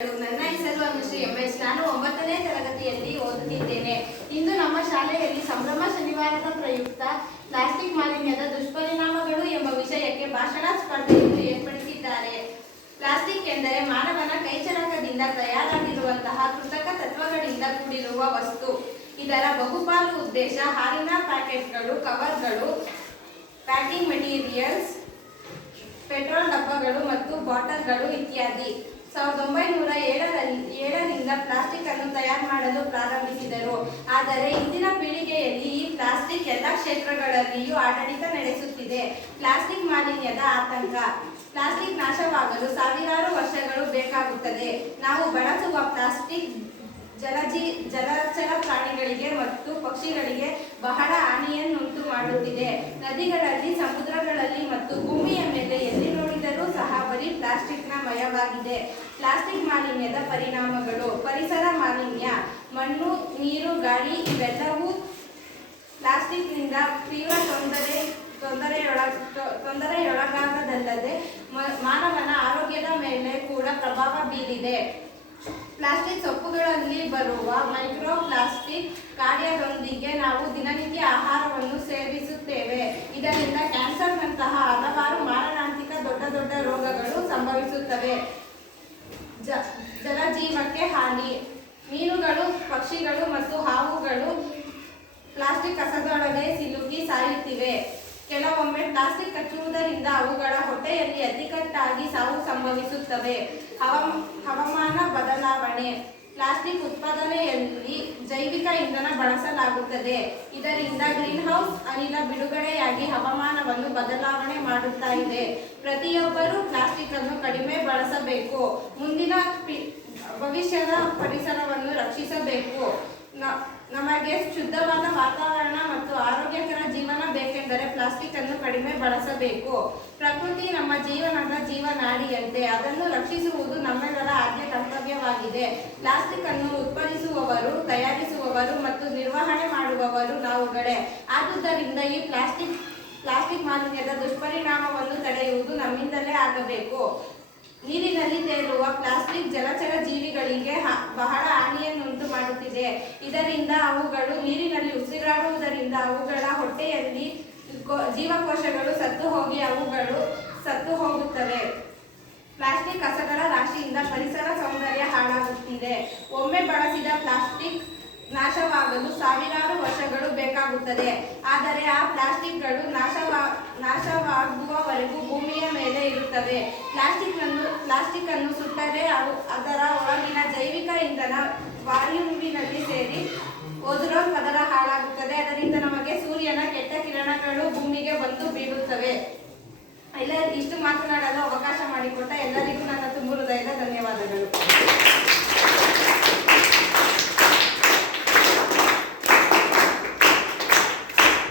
ನನ್ನ ಹೆಸರು ಅನುಶ್ರೀ ಎಂಎಸ್. ನಾನು 9ನೇ ತರಗತಿಯಲ್ಲಿ ಓದುತ್ತಿದ್ದೇನೆ. ಇಂದು ನಮ್ಮ ಶಾಲೆಯಲ್ಲಿ ಸಂಭ್ರಮ ಶನಿವಾರದ ಪ್ರಯುಕ್ತ ಪ್ಲಾಸ್ಟಿಕ್ ಮಾಲಿನ್ಯದ ದುಷ್ಪರಿಣಾಮಗಳು ಎಂಬ ವಿಷಯಕ್ಕೆ ಭಾಷಣ ಸ್ಪರ್ಧೆಯನ್ನು ಏರ್ಪಡಿಸಿದ್ದಾರೆ. ಪ್ಲಾಸ್ಟಿಕ್ ಎಂದರೆ ಮಾನವನ ಕೈಚಳಕದಿಂದ ತಯಾರಾಗಿರುವಂತಹ ಕೃತಕ ತತ್ವಗಳಿಂದ ಕೂಡಿರುವ ವಸ್ತು. ಇದರ ಬಹುಪಾಲು ಉದ್ದೇಶ ಹಾಲಿನ ಪ್ಯಾಕೆಟ್ಗಳು, ಕವರ್ಗಳು, ಪ್ಯಾಕಿಂಗ್ ಮೆಟೀರಿಯಲ್ಸ್, ಪೆಟ್ರೋಲ್ ಡಬ್ಬಗಳು ಮತ್ತು ಬಾಟಲ್ಗಳು ಇತ್ಯಾದಿ. 1907ರಿಂದ ಪ್ಲಾಸ್ಟಿಕ್ ಅನ್ನು ತಯಾರು ಮಾಡಲು ಪ್ರಾರಂಭಿಸಿದರು. ಆದರೆ ಇಂದಿನ ಪೀಳಿಗೆಯಲ್ಲಿ ಈ ಪ್ಲಾಸ್ಟಿಕ್ ಎಲ್ಲ ಕ್ಷೇತ್ರಗಳಲ್ಲಿಯೂ ಆಡಳಿತ ನಡೆಸುತ್ತಿದೆ. ಪ್ಲಾಸ್ಟಿಕ್ ಮಾಲಿನ್ಯದ ಆತಂಕ. ಪ್ಲಾಸ್ಟಿಕ್ ನಾಶವಾಗಲು ಸಾವಿರಾರು ವರ್ಷಗಳು ಬೇಕಾಗುತ್ತದೆ. ನಾವು ಬಳಸುವ ಪ್ಲಾಸ್ಟಿಕ್ ಜಲಚರ ಪ್ರಾಣಿಗಳಿಗೆ ಮತ್ತು ಪಕ್ಷಿಗಳಿಗೆ ಬಹಳ ಹಾನಿಯನ್ನುಂಟು ಮಾಡುತ್ತಿದೆ. ನದಿಗಳಲ್ಲಿ, ಸಮುದ್ರಗಳಲ್ಲಿ ಮತ್ತು ಭೂಮಿಯ ಮೇಲೆ ಎಲ್ಲಿ ನೋಡಿದರೂ ಸಹ ಬರೀ ಪ್ಲಾಸ್ಟಿಕ್ನ ಮಯವಾಗಿದೆ. ಪ್ಲಾಸ್ಟಿಕ್ ಮಾಲಿನ್ಯದ ಪರಿಣಾಮಗಳು. ಪರಿಸರ ಮಾಲಿನ್ಯ. ಮಣ್ಣು, ನೀರು, ಗಾಳಿ ಇವೆಲ್ಲವೂ ಪ್ಲಾಸ್ಟಿಕ್ನಿಂದ ತೀವ್ರ ತೊಂದರೆಯೊಳಗಾಗದಲ್ಲದೆ ಮಾನವನ ಆರೋಗ್ಯದ ಮೇಲೆ ಕೂಡ ಪ್ರಭಾವ ಬೀರಿದೆ. ಪ್ಲಾಸ್ಟಿಕ್ ಸೊಪ್ಪುಗಳಲ್ಲಿ ಬರುವ ಮೈಕ್ರೋ ಪ್ಲಾಸ್ಟಿಕ್ ಕಾರ್ಯದೊಂದಿಗೆ ನಾವು ದಿನನಿತ್ಯ ಆಹಾರವನ್ನು ಸೇವಿಸುತ್ತೇವೆ. ಇದರಿಂದ ಕ್ಯಾನ್ಸರ್ನಂತಹ ಹಲವಾರು ಮಾರಣಾಂತಿಕ ದೊಡ್ಡ ರೋಗಗಳು ಸಂಭವಿಸುತ್ತವೆ. ಜಲಜೀವಕ್ಕೆ ಹಾನಿ. ಮೀನುಗಳು, ಪಕ್ಷಿಗಳು ಮತ್ತು ಹಾವುಗಳು ಪ್ಲಾಸ್ಟಿಕ್ ಕಸದೊಳಗೆ ಸಿಲುಕಿ ಸಾಯುತ್ತಿವೆ. ಕೆಲವೊಮ್ಮೆ ಪ್ಲಾಸ್ಟಿಕ್ ಕಚ್ಚುವುದರಿಂದ ಅವುಗಳ ಹೊಟ್ಟೆಯಲ್ಲಿ ಅತಿಕಟ್ಟಾಗಿ ಸಾವು ಸಂಭವಿಸುತ್ತವೆ. ಹವಾಮಾನ ಬದಲಾವಣೆ. ಪ್ಲಾಸ್ಟಿಕ್ ಉತ್ಪಾದನೆಯಲ್ಲಿ ಜೈವಿಕ ಇಂಧನ ಬಳಸಲಾಗುತ್ತದೆ. ಇದರಿಂದ ಗ್ರೀನ್ಹೌಸ್ ಅನಿಲ ಬಿಡುಗಡೆಯಾಗಿ ಹವಾಮಾನವನ್ನು ಬದಲಾವಣೆ ಮಾಡುತ್ತಾ ಇದೆ. ಪ್ರತಿಯೊಬ್ಬರೂ ಪ್ಲಾಸ್ಟಿಕ್ ಅನ್ನು ಕಡಿಮೆ ಬಳಸಬೇಕು. ಮುಂದಿನ ಭವಿಷ್ಯದ ಪರಿಸರವನ್ನು ರಕ್ಷಿಸಬೇಕು. ನಮಗೆ ಶುದ್ಧವಾದ ವಾತಾವರಣ ಮತ್ತು ಆರೋಗ್ಯಕರ ಜೀವನ ಬೇಕೆಂದರೆ ಪ್ಲಾಸ್ಟಿಕ್ ಅನ್ನು ಕಡಿಮೆ ಬಳಸಬೇಕು. ಪ್ರಕೃತಿ ನಮ್ಮ ಜೀವನದ ಜೀವನಾಡಿಯಂತೆ. ಅದನ್ನು ರಕ್ಷಿಸುವುದು ನಮ್ಮೆಲ್ಲರ ಆದ್ಯ ಕರ್ತವ್ಯವಾಗಿದೆ. ಪ್ಲಾಸ್ಟಿಕ್ ಅನ್ನು ಉತ್ಪಾದಿಸುವವರು, ತಯಾರಿಸುವವರು ಮತ್ತು ನಿರ್ವಹಣೆ ಮಾಡುವವರು ನಾವುಗಳೇ. ಆದುದರಿಂದ ಈ ಪ್ಲಾಸ್ಟಿಕ್ ಮಾಲಿನ್ಯದ ದುಷ್ಪರಿಣಾಮವನ್ನು ತಡೆಯುವುದು ನಮ್ಮಿಂದಲೇ ಆಗಬೇಕು. ನೀರಿನಲ್ಲಿ ತೇಲುವ ಪ್ಲಾಸ್ಟಿಕ್ ಜಲಚರ ಜೀವಿಗಳಿಗೆ ಬಹಳ ಹಾನಿಯನ್ನುಂಟು ಮಾಡುತ್ತಿದೆ. ಇದರಿಂದ ಅವುಗಳು ನೀರಿನಲ್ಲಿ ಉಸಿರಾಡುವುದರಿಂದ ಅವುಗಳ ಹೊಟ್ಟೆಯಲ್ಲಿ ಜೀವಕೋಶಗಳು ಸತ್ತು ಹೋಗಿ ಅವುಗಳು ಸತ್ತು ಹೋಗುತ್ತವೆ. ಪ್ಲಾಸ್ಟಿಕ್ ಕಸಗಳ ರಾಶಿಯಿಂದ ಪರಿಸರ ಸೌಂದರ್ಯ ಹಾಳಾಗುತ್ತಿದೆ. ಒಮ್ಮೆ ಬಳಸಿದ ಪ್ಲಾಸ್ಟಿಕ್ ನಾಶವಾಗಲು ಸಾವಿರಾರು ವರ್ಷಗಳು ಬೇಕಾಗುತ್ತದೆ. ಆದರೆ ಆ ಪ್ಲಾಸ್ಟಿಕ್ಗಳು ನಾಶವಾಗುವವರೆಗೂ ಭೂಮಿಯ ಮೇಲೆ ಇರುತ್ತವೆ. ಪ್ಲಾಸ್ಟಿಕ್ ಅನ್ನು ಸುಟ್ಟರೆ ಅದರ ಒಳಗಿನ ಜೈವಿಕ ಇಂಧನ ವಾಯುವಿನಲ್ಲಿ ಸೇರಿ ಓಝೋನ್ ಪದರ ಹಾಳಾಗುತ್ತದೆ. ಅದರಿಂದ ನಮಗೆ ಸೂರ್ಯನ ಕೆಟ್ಟ ಕಿರಣಗಳು ಭೂಮಿಗೆ ಬಂದು ಬೀಳುತ್ತವೆ. ಇಷ್ಟು ಮಾತನಾಡಲು ಅವಕಾಶ ಮಾಡಿಕೊಟ್ಟ ಎಲ್ಲರಿಗೂ ನನ್ನ ತುಂಬು ಹೃದಯದ ಧನ್ಯವಾದಗಳು.